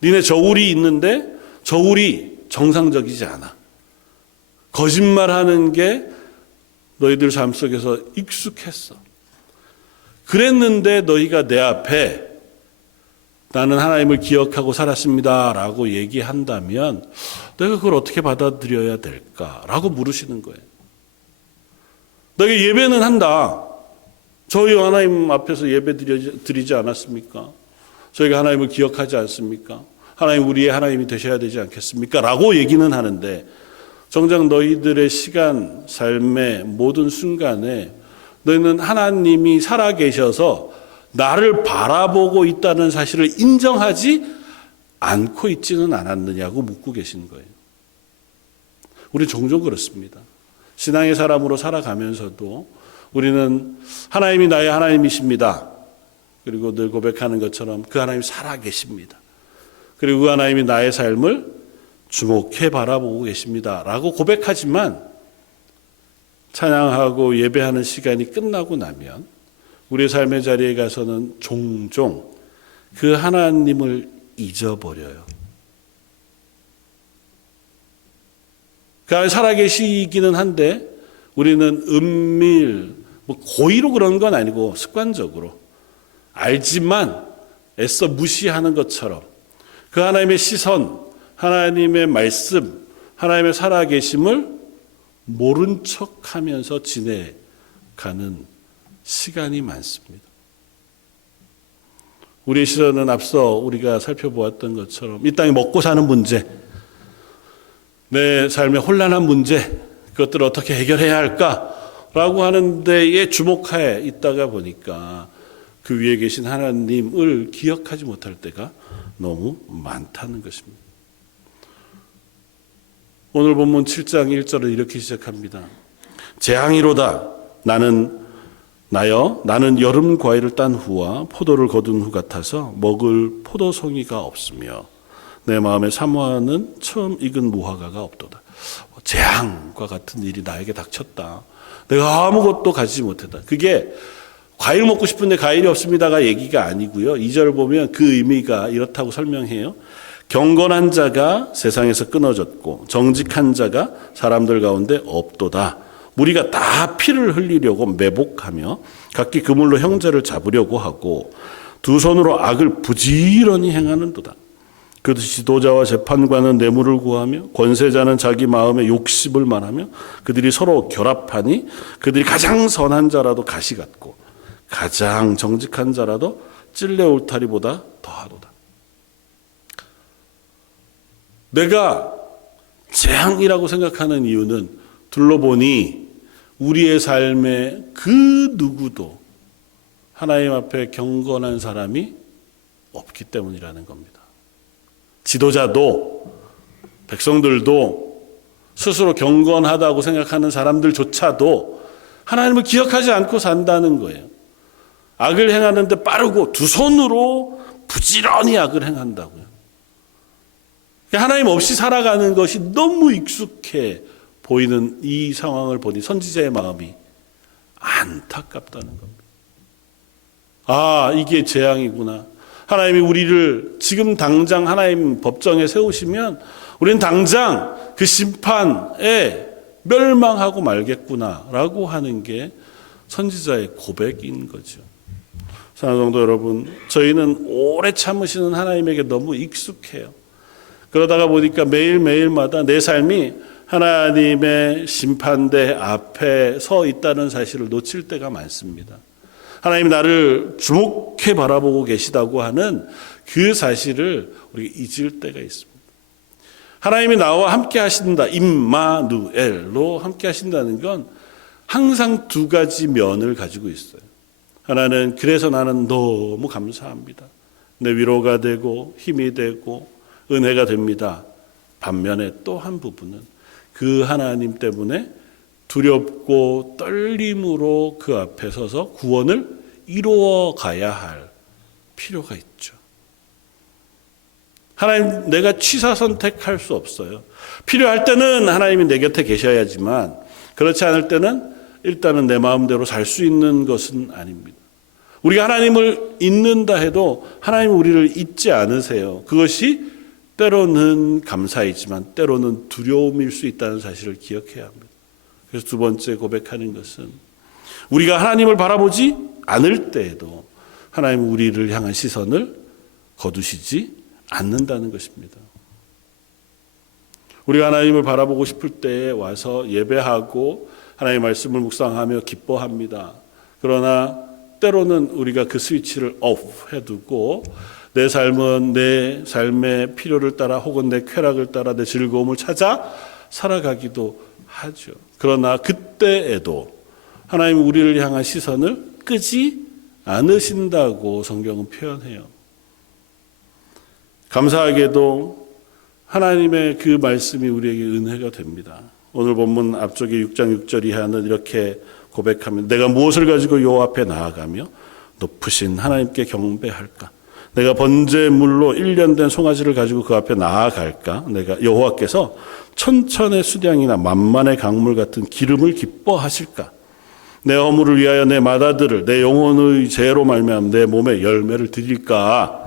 니네 저울이 있는데 저울이 정상적이지 않아. 거짓말하는 게 너희들 삶 속에서 익숙했어. 그랬는데 너희가 내 앞에 나는 하나님을 기억하고 살았습니다라고 얘기한다면 내가 그걸 어떻게 받아들여야 될까라고 물으시는 거예요. 너희가 예배는 한다. 저희 하나님 앞에서 예배 드리지 않았습니까? 저희가 하나님을 기억하지 않습니까? 하나님 우리의 하나님이 되셔야 되지 않겠습니까? 라고 얘기는 하는데 정작 너희들의 시간, 삶의 모든 순간에 너희는 하나님이 살아계셔서 나를 바라보고 있다는 사실을 인정하지 않고 있지는 않았느냐고 묻고 계신 거예요. 우리 종종 그렇습니다. 신앙의 사람으로 살아가면서도 우리는 하나님이 나의 하나님이십니다. 그리고 늘 고백하는 것처럼 그 하나님이 살아계십니다. 그리고 그 하나님이 나의 삶을 주목해 바라보고 계십니다. 라고 고백하지만 찬양하고 예배하는 시간이 끝나고 나면 우리의 삶의 자리에 가서는 종종 그 하나님을 잊어버려요. 그 안에 살아계시기는 한데 우리는 은밀, 고의로 그런 건 아니고 습관적으로 알지만 애써 무시하는 것처럼 그 하나님의 시선, 하나님의 말씀, 하나님의 살아계심을 모른 척하면서 지내가는 시간이 많습니다. 우리의 시선은 앞서 우리가 살펴보았던 것처럼 이 땅에 먹고 사는 문제, 내 삶의 혼란한 문제, 그것들을 어떻게 해결해야 할까라고 하는 데에 주목해 있다가 보니까 그 위에 계신 하나님을 기억하지 못할 때가 너무 많다는 것입니다. 오늘 본문 7장 1절은 이렇게 시작합니다. 재앙이로다. 나는 여름 과일을 딴 후와 포도를 거둔 후 같아서 먹을 포도송이가 없으며 내 마음에 사모하는 처음 익은 무화과가 없도다. 재앙과 같은 일이 나에게 닥쳤다. 내가 아무것도 가지지 못했다. 그게 과일 먹고 싶은데 과일이 없습니다가 얘기가 아니고요. 2절 보면 그 의미가 이렇다고 설명해요. 경건한 자가 세상에서 끊어졌고 정직한 자가 사람들 가운데 없도다. 무리가 다 피를 흘리려고 매복하며 각기 그물로 형제를 잡으려고 하고 두 손으로 악을 부지런히 행하는도다. 그 지도자와 재판관은 뇌물을 구하며 권세자는 자기 마음에 욕심을 말하며 그들이 서로 결합하니 그들이 가장 선한 자라도 가시 같고 가장 정직한 자라도 찔레 울타리보다 더하도다. 내가 재앙이라고 생각하는 이유는 둘러보니 우리의 삶에 그 누구도 하나님 앞에 경건한 사람이 없기 때문이라는 겁니다. 지도자도 백성들도 스스로 경건하다고 생각하는 사람들조차도 하나님을 기억하지 않고 산다는 거예요. 악을 행하는데 빠르고 두 손으로 부지런히 악을 행한다고요. 하나님 없이 살아가는 것이 너무 익숙해 보이는 이 상황을 보니 선지자의 마음이 안타깝다는 겁니다. 아, 이게 재앙이구나. 하나님이 우리를 지금 당장 하나님 법정에 세우시면 우리는 당장 그 심판에 멸망하고 말겠구나라고 하는 게 선지자의 고백인 거죠. 사랑하는 성도 여러분, 저희는 오래 참으시는 하나님에게 너무 익숙해요. 그러다가 보니까 매일매일마다 내 삶이 하나님의 심판대 앞에 서 있다는 사실을 놓칠 때가 많습니다. 하나님이 나를 주목해 바라보고 계시다고 하는 그 사실을 우리가 잊을 때가 있습니다. 하나님이 나와 함께 하신다, 임마누엘로 함께 하신다는 건 항상 두 가지 면을 가지고 있어요. 하나는 그래서 나는 너무 감사합니다. 내 위로가 되고 힘이 되고 은혜가 됩니다. 반면에 또 한 부분은 그 하나님 때문에 두렵고 떨림으로 그 앞에 서서 구원을 이루어 가야 할 필요가 있죠. 하나님, 내가 취사 선택할 수 없어요. 필요할 때는 하나님이 내 곁에 계셔야지만 그렇지 않을 때는 일단은 내 마음대로 살 수 있는 것은 아닙니다. 우리가 하나님을 잊는다 해도 하나님은 우리를 잊지 않으세요. 그것이 때로는 감사이지만 때로는 두려움일 수 있다는 사실을 기억해야 합니다. 그래서 두 번째 고백하는 것은 우리가 하나님을 바라보지 않을 때에도 하나님은 우리를 향한 시선을 거두시지 않는다는 것입니다. 우리가 하나님을 바라보고 싶을 때에 와서 예배하고 하나님의 말씀을 묵상하며 기뻐합니다. 그러나 때로는 우리가 그 스위치를 오프 해두고 내 삶은 내 삶의 필요를 따라 혹은 내 쾌락을 따라 내 즐거움을 찾아 살아가기도 하죠. 그러나 그때에도 하나님은 우리를 향한 시선을 끄지 않으신다고 성경은 표현해요. 감사하게도 하나님의 그 말씀이 우리에게 은혜가 됩니다. 오늘 본문 앞쪽에 6장 6절 이하는 이렇게 고백하면 내가 무엇을 가지고 여호와 앞에 나아가며 높으신 하나님께 경배할까? 내가 번제물로 1년 된 송아지를 가지고 그 앞에 나아갈까? 내가 여호와께서 천천의 수량이나 만만의 강물 같은 기름을 기뻐하실까? 내 허물을 위하여 내 맏아들을 내 영혼의 죄로 말미암아 내 몸에 열매를 드릴까?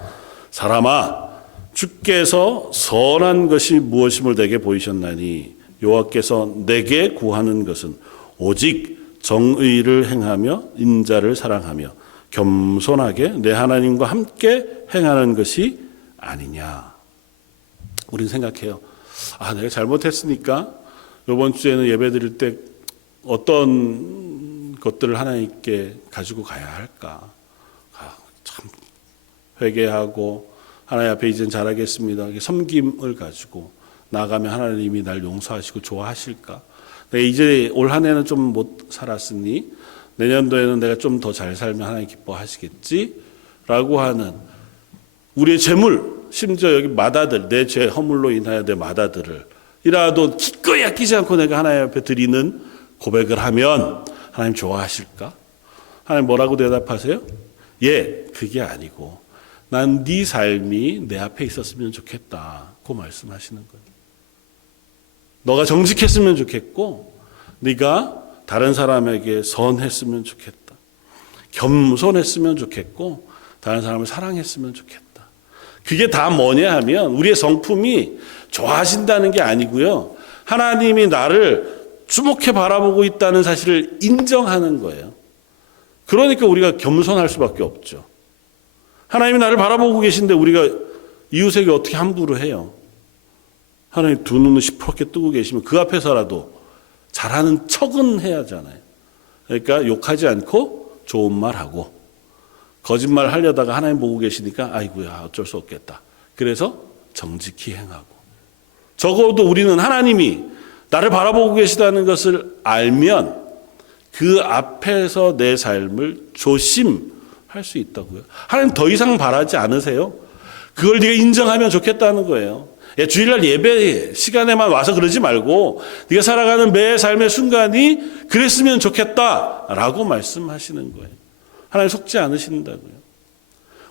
사람아, 주께서 선한 것이 무엇임을 내게 보이셨나니 여호와께서 내게 구하는 것은 오직 정의를 행하며 인자를 사랑하며 겸손하게 내 하나님과 함께 행하는 것이 아니냐. 우린 생각해요. 아, 내가 잘못했으니까 이번 주에는 예배 드릴 때 어떤 것들을 하나님께 가지고 가야 할까? 참 회개하고 하나님 앞에 이젠 잘하겠습니다. 섬김을 가지고 나가면 하나님이 날 용서하시고 좋아하실까? 내가 이제 올 한 해는 좀 못 살았으니 내년도에는 내가 좀 더 잘 살면 하나님 기뻐하시겠지? 라고 하는 우리의 재물, 심지어 여기 맏아들, 내 죄 허물로 인하여 내 맏아들을 이라도 기꺼이 아끼지 않고 내가 하나님 앞에 드리는 고백을 하면 하나님 좋아하실까? 하나님 뭐라고 대답하세요? 예, 그게 아니고 난 네 삶이 내 앞에 있었으면 좋겠다고 말씀하시는 거예요. 너가 정직했으면 좋겠고 네가 다른 사람에게 선했으면 좋겠다. 겸손했으면 좋겠고 다른 사람을 사랑했으면 좋겠다. 그게 다 뭐냐 하면 우리의 성품이 좋아하신다는 게 아니고요. 하나님이 나를 주목해 바라보고 있다는 사실을 인정하는 거예요. 그러니까 우리가 겸손할 수밖에 없죠. 하나님이 나를 바라보고 계신데 우리가 이웃에게 어떻게 함부로 해요? 하나님 두 눈을 시퍼렇게 뜨고 계시면 그 앞에서라도 잘하는 척은 해야 하잖아요. 그러니까 욕하지 않고 좋은 말 하고 거짓말 하려다가 하나님 보고 계시니까 아이고야 어쩔 수 없겠다. 그래서 정직히 행하고 적어도 우리는 하나님이 나를 바라보고 계시다는 것을 알면 그 앞에서 내 삶을 조심하고 할 수 있다고요. 하나님 더 이상 바라지 않으세요? 그걸 네가 인정하면 좋겠다는 거예요. 야, 주일날 예배 시간에만 와서 그러지 말고 네가 살아가는 매 삶의 순간이 그랬으면 좋겠다라고 말씀하시는 거예요. 하나님 속지 않으신다고요.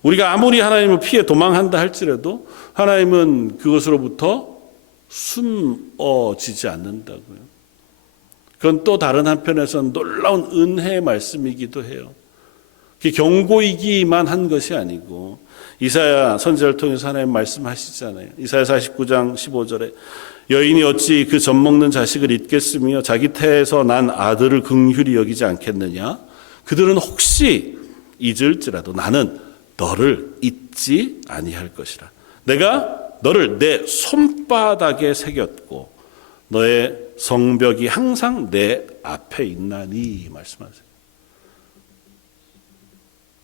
우리가 아무리 하나님을 피해 도망한다 할지라도 하나님은 그것으로부터 숨어지지 않는다고요. 그건 또 다른 한편에서는 놀라운 은혜의 말씀이기도 해요. 그게 경고이기만 한 것이 아니고 이사야 선지자를 통해서 하나님 말씀하시잖아요. 이사야 49장 15절에 여인이 어찌 그 젖 먹는 자식을 잊겠으며 자기 태에서 난 아들을 긍휼히 여기지 않겠느냐. 그들은 혹시 잊을지라도 나는 너를 잊지 아니할 것이라. 내가 너를 내 손바닥에 새겼고 너의 성벽이 항상 내 앞에 있나니 말씀하세요.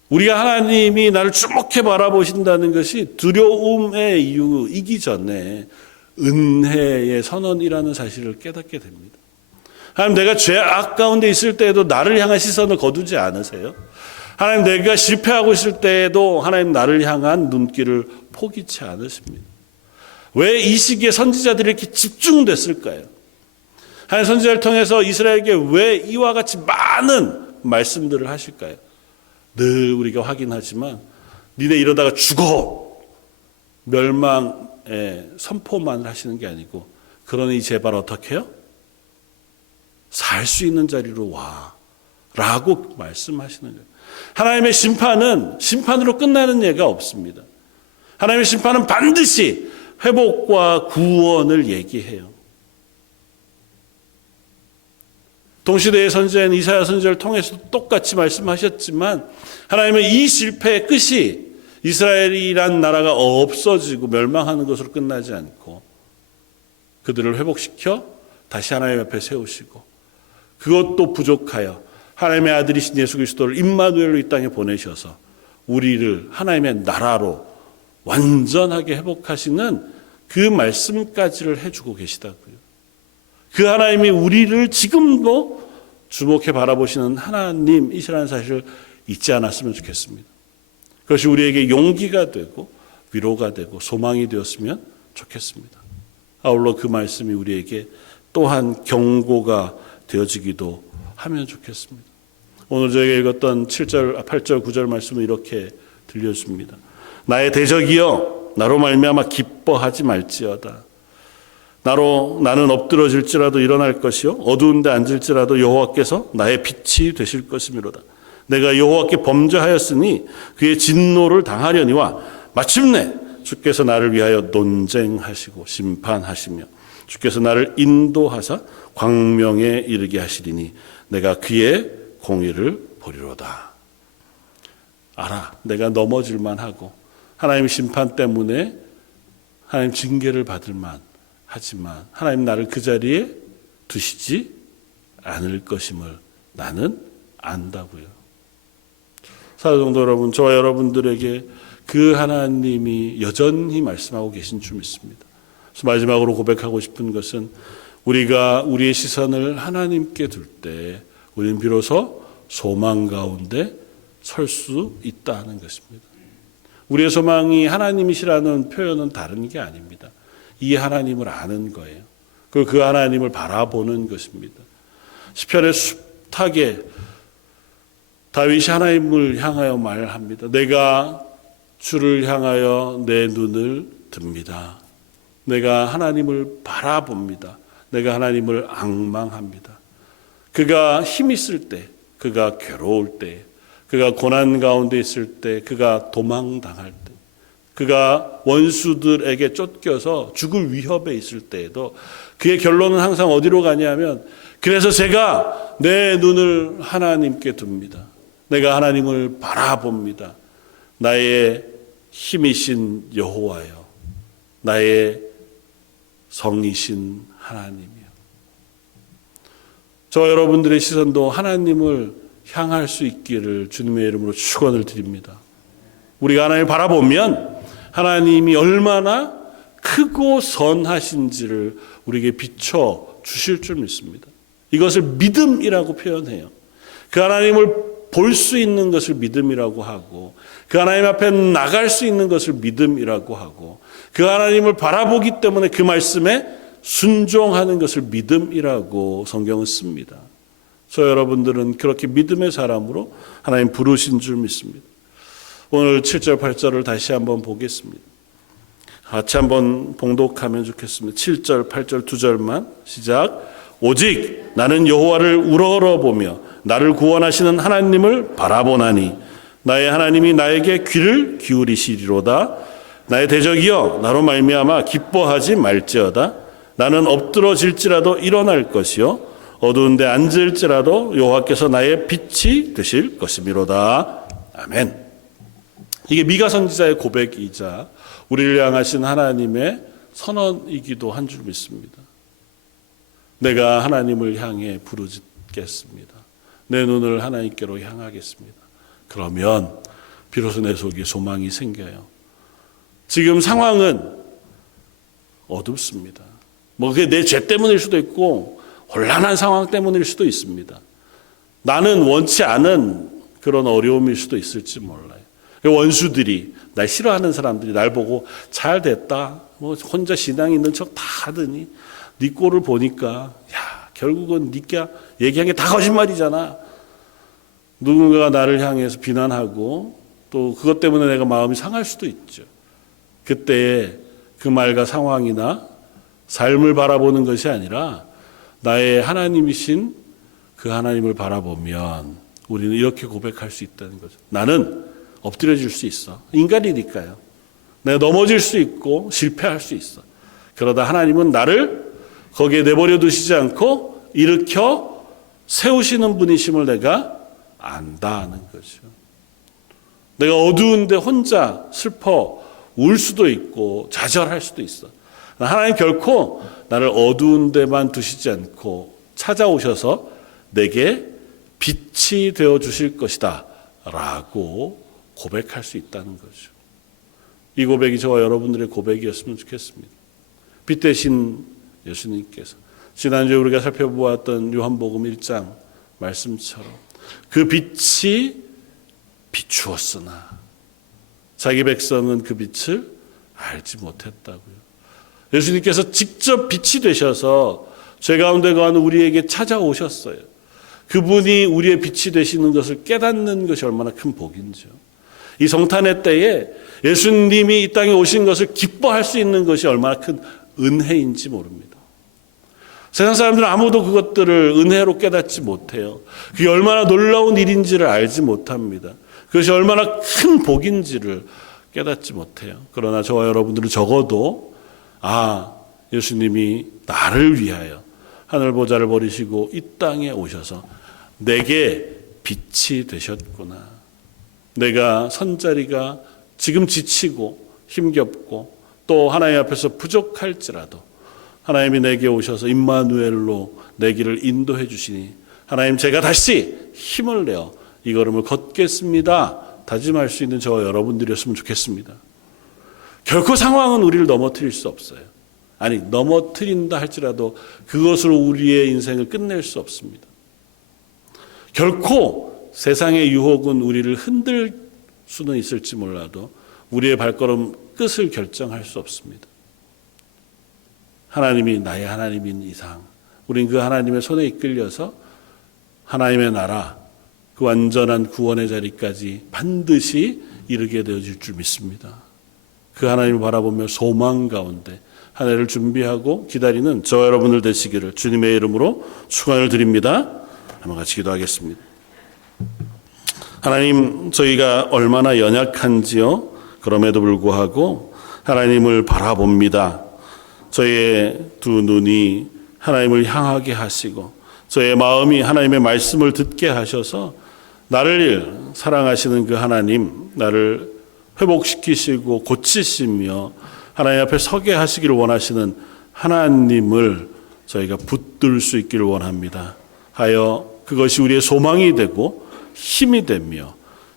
우리가 하나님이 나를 주목해 바라보신다는 것이 두려움의 이유이기 전에 은혜의 선언이라는 사실을 깨닫게 됩니다. 하나님, 내가 죄악 가운데 있을 때에도 나를 향한 시선을 거두지 않으세요? 하나님, 내가 실패하고 있을 때에도 하나님 나를 향한 눈길을 포기치 않으십니다. 왜 이 시기에 선지자들이 이렇게 집중됐을까요? 하나님, 선지자를 통해서 이스라엘에게 왜 이와 같이 많은 말씀들을 하실까요? 늘 우리가 확인하지만 니네 이러다가 죽어 멸망의 선포만 하시는 게 아니고 그러니 제발 어떻게 해요? 살 수 있는 자리로 와 라고 말씀하시는 거예요. 하나님의 심판은 심판으로 끝나는 예가 없습니다. 하나님의 심판은 반드시 회복과 구원을 얘기해요. 동시대의 선지자인 이사야 선지자를 통해서 똑같이 말씀하셨지만 하나님은 이 실패의 끝이 이스라엘이란 나라가 없어지고 멸망하는 것으로 끝나지 않고 그들을 회복시켜 다시 하나님 앞에 세우시고 그것도 부족하여 하나님의 아들이신 예수 그리스도를 임마누엘로 이 땅에 보내셔서 우리를 하나님의 나라로 완전하게 회복하시는 그 말씀까지를 해주고 계시다고요. 그 하나님이 우리를 지금도 주목해 바라보시는 하나님이시라는 사실을 잊지 않았으면 좋겠습니다. 그것이 우리에게 용기가 되고 위로가 되고 소망이 되었으면 좋겠습니다. 아울러 그 말씀이 우리에게 또한 경고가 되어지기도 하면 좋겠습니다. 오늘 저희가 읽었던 7절, 8절, 9절 말씀은 이렇게 들려줍니다. 나의 대적이여 나로 말미암아 기뻐하지 말지어다. 나는 엎드러질지라도 일어날 것이요 어두운 데 앉을지라도 여호와께서 나의 빛이 되실 것이미로다. 내가 여호와께 범죄하였으니 그의 진노를 당하려니와 마침내 주께서 나를 위하여 논쟁하시고 심판하시며 주께서 나를 인도하사 광명에 이르게 하시리니 내가 그의 공의를 보리로다. 알아, 내가 넘어질만 하고 하나님 심판 때문에 하나님 징계를 받을만 하지만 하나님 나를 그 자리에 두시지 않을 것임을 나는 안다고요. 사도성도 여러분, 저와 여러분들에게 그 하나님이 여전히 말씀하고 계신 줄 믿습니다. 그래서 마지막으로 고백하고 싶은 것은 우리가 우리의 시선을 하나님께 둘 때 우리는 비로소 소망 가운데 설 수 있다는 것입니다. 우리의 소망이 하나님이시라는 표현은 다른 게 아닙니다. 이 하나님을 아는 거예요. 그리고 그 하나님을 바라보는 것입니다. 시편의 숱하게 다윗이 하나님을 향하여 말합니다. 내가 주를 향하여 내 눈을 듭니다. 내가 하나님을 바라봅니다. 내가 하나님을 앙망합니다. 그가 힘 있을 때, 그가 괴로울 때, 그가 고난 가운데 있을 때, 그가 도망당할 때, 그가 원수들에게 쫓겨서 죽을 위협에 있을 때에도 그의 결론은 항상 어디로 가냐면 그래서 제가 내 눈을 하나님께 둡니다. 내가 하나님을 바라봅니다. 나의 힘이신 여호와여, 나의 성이신 하나님이요. 저 여러분들의 시선도 하나님을 향할 수 있기를 주님의 이름으로 축원을 드립니다. 우리가 하나님을 바라보면 하나님이 얼마나 크고 선하신지를 우리에게 비춰 주실 줄 믿습니다. 이것을 믿음이라고 표현해요. 그 하나님을 볼 수 있는 것을 믿음이라고 하고, 그 하나님 앞에 나갈 수 있는 것을 믿음이라고 하고, 그 하나님을 바라보기 때문에 그 말씀에 순종하는 것을 믿음이라고 성경은 씁니다. 저 여러분들은 그렇게 믿음의 사람으로 하나님 부르신 줄 믿습니다. 오늘 7절 8절을 다시 한번 보겠습니다. 같이 한번 봉독하면 좋겠습니다. 7절 8절 두 절만 시작. 오직 나는 여호와를 우러러보며 나를 구원하시는 하나님을 바라보나니 나의 하나님이 나에게 귀를 기울이시리로다. 나의 대적이여 나로 말미암아 기뻐하지 말지어다. 나는 엎드러질지라도 일어날 것이요 어두운 데 앉을지라도 여호와께서 나의 빛이 되실 것이미로다. 아멘. 이게 미가 선지자의 고백이자 우리를 향하신 하나님의 선언이기도 한 줄 믿습니다. 내가 하나님을 향해 부르짖겠습니다. 내 눈을 하나님께로 향하겠습니다. 그러면 비로소 내 속에 소망이 생겨요. 지금 상황은 어둡습니다. 뭐 그게 내 죄 때문일 수도 있고 혼란한 상황 때문일 수도 있습니다. 나는 원치 않은 그런 어려움일 수도 있을지 몰라요. 원수들이, 날 싫어하는 사람들이 날 보고 잘 됐다, 뭐 혼자 신앙 있는 척 다 하더니 네 꼴을 보니까 야 결국은 네가 얘기한 게 다 거짓말이잖아. 누군가가 나를 향해서 비난하고 또 그것 때문에 내가 마음이 상할 수도 있죠. 그때의 그 말과 상황이나 삶을 바라보는 것이 아니라 나의 하나님이신 그 하나님을 바라보면 우리는 이렇게 고백할 수 있다는 거죠. 나는 엎드려질 수 있어. 인간이니까요. 내가 넘어질 수 있고 실패할 수 있어. 그러다 하나님은 나를 거기에 내버려 두시지 않고 일으켜 세우시는 분이심을 내가 안다는 거죠. 내가 어두운데 혼자 슬퍼 울 수도 있고 좌절할 수도 있어. 하나님 결코 나를 어두운 데만 두시지 않고 찾아오셔서 내게 빛이 되어 주실 것이다 라고 고백할 수 있다는 거죠. 이 고백이 저와 여러분들의 고백이었으면 좋겠습니다. 빛 대신 예수님께서 지난주에 우리가 살펴보았던 요한복음 1장 말씀처럼 그 빛이 비추었으나 자기 백성은 그 빛을 알지 못했다고요. 예수님께서 직접 빛이 되셔서 죄 가운데 거하는 우리에게 찾아오셨어요. 그분이 우리의 빛이 되시는 것을 깨닫는 것이 얼마나 큰 복인지요. 이 성탄의 때에 예수님이 이 땅에 오신 것을 기뻐할 수 있는 것이 얼마나 큰 은혜인지 모릅니다. 세상 사람들은 아무도 그것들을 은혜로 깨닫지 못해요. 그게 얼마나 놀라운 일인지를 알지 못합니다. 그것이 얼마나 큰 복인지를 깨닫지 못해요. 그러나 저와 여러분들은 적어도 예수님이 나를 위하여 하늘 보좌를 버리시고 이 땅에 오셔서 내게 빛이 되셨구나. 내가 선자리가 지금 지치고 힘겹고 또 하나님 앞에서 부족할지라도 하나님이 내게 오셔서 임마누엘로 내 길을 인도해 주시니 하나님 제가 다시 힘을 내어 이 걸음을 걷겠습니다. 다짐할 수 있는 저와 여러분들이었으면 좋겠습니다. 결코 상황은 우리를 넘어뜨릴 수 없어요. 아니 넘어뜨린다 할지라도 그것으로 우리의 인생을 끝낼 수 없습니다. 결코 세상의 유혹은 우리를 흔들 수는 있을지 몰라도 우리의 발걸음 끝을 결정할 수 없습니다. 하나님이 나의 하나님인 이상 우린 그 하나님의 손에 이끌려서 하나님의 나라 그 완전한 구원의 자리까지 반드시 이르게 되어질 줄 믿습니다. 그 하나님을 바라보며 소망 가운데 한 해를 준비하고 기다리는 저와 여러분들 되시기를 주님의 이름으로 축원을 드립니다. 한번 같이 기도하겠습니다. 하나님, 저희가 얼마나 연약한지요. 그럼에도 불구하고 하나님을 바라봅니다. 저희의 두 눈이 하나님을 향하게 하시고 저의 마음이 하나님의 말씀을 듣게 하셔서 나를 사랑하시는 그 하나님, 나를 회복시키시고 고치시며 하나님 앞에 서게 하시기를 원하시는 하나님을 저희가 붙들 수 있기를 원합니다. 하여 그것이 우리의 소망이 되고 힘이 되며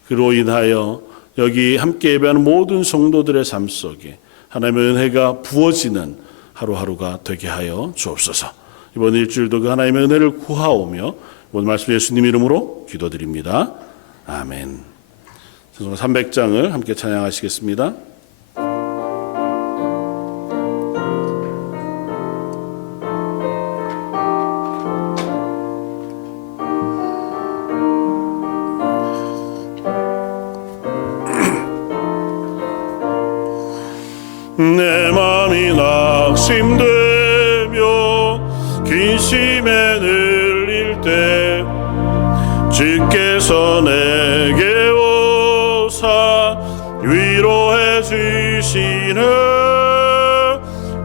그로 인하여 여기 함께 예배하는 모든 성도들의 삶 속에 하나님의 은혜가 부어지는 하루하루가 되게 하여 주옵소서. 이번 일주일도 그 하나님의 은혜를 구하오며 오늘 말씀 예수님 이름으로 기도드립니다. 아멘. 300장을 함께 찬양하시겠습니다. 내 맘이 낙심되며 근심에 눌릴 때 주께서 내게 오사 위로해 주시네.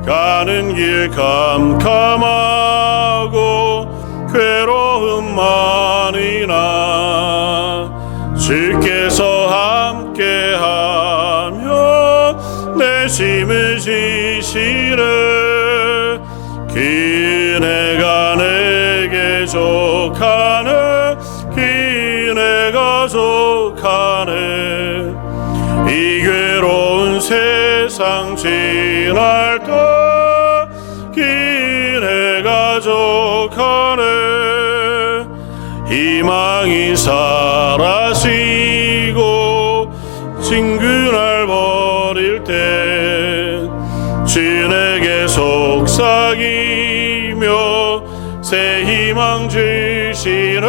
가는 길 캄캄하고 괴로움 많으나 주께서 함께하며 내 힘을 주시네. 그네가 내게 족하네. 그네가 족하네. 이 괴로운 세상 지날 때 그네가 족하네. 희망이 사라지고 친구날 버릴 때 주 내게 속삭이며 새 희망 주시네.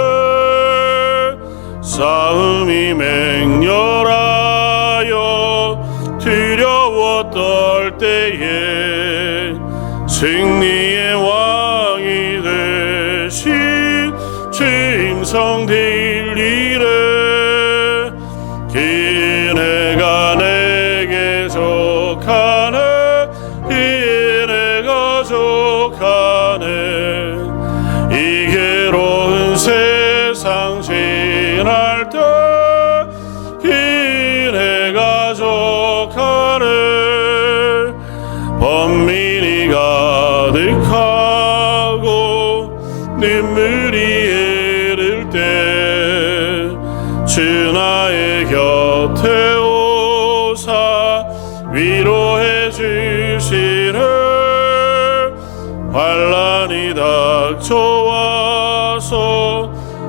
싸움이 맹렬하여 두려워 떨 때에 승리의 왕이 되신 주 음성 들리네. 그네가 내게 족하네. 그네가 족하네. 이 괴로운 세상 지날 때 그네가 족하네. 번민이 가득하고 눈물이 흐를 때 주 나의 곁에 오사 위로해 주시네. 환난이 닥쳐와서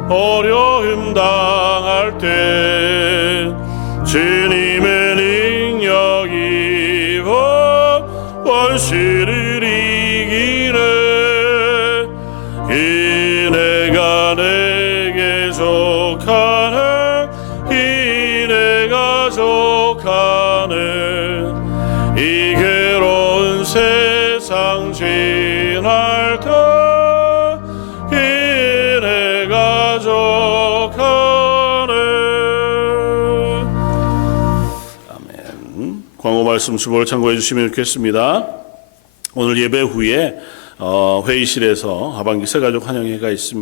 어려움 당할 때 주님의 능력 입어 원수를 이기네. 그네가 내게 족하네. 그네가 족하네. 이 괴로운 세상 지날 때 그네가 족하네. 아멘. 광고 말씀 주보를 참고해 주시면 좋겠습니다. 오늘 예배 후에 회의실에서 하반기 새가족 환영회가 있습니다.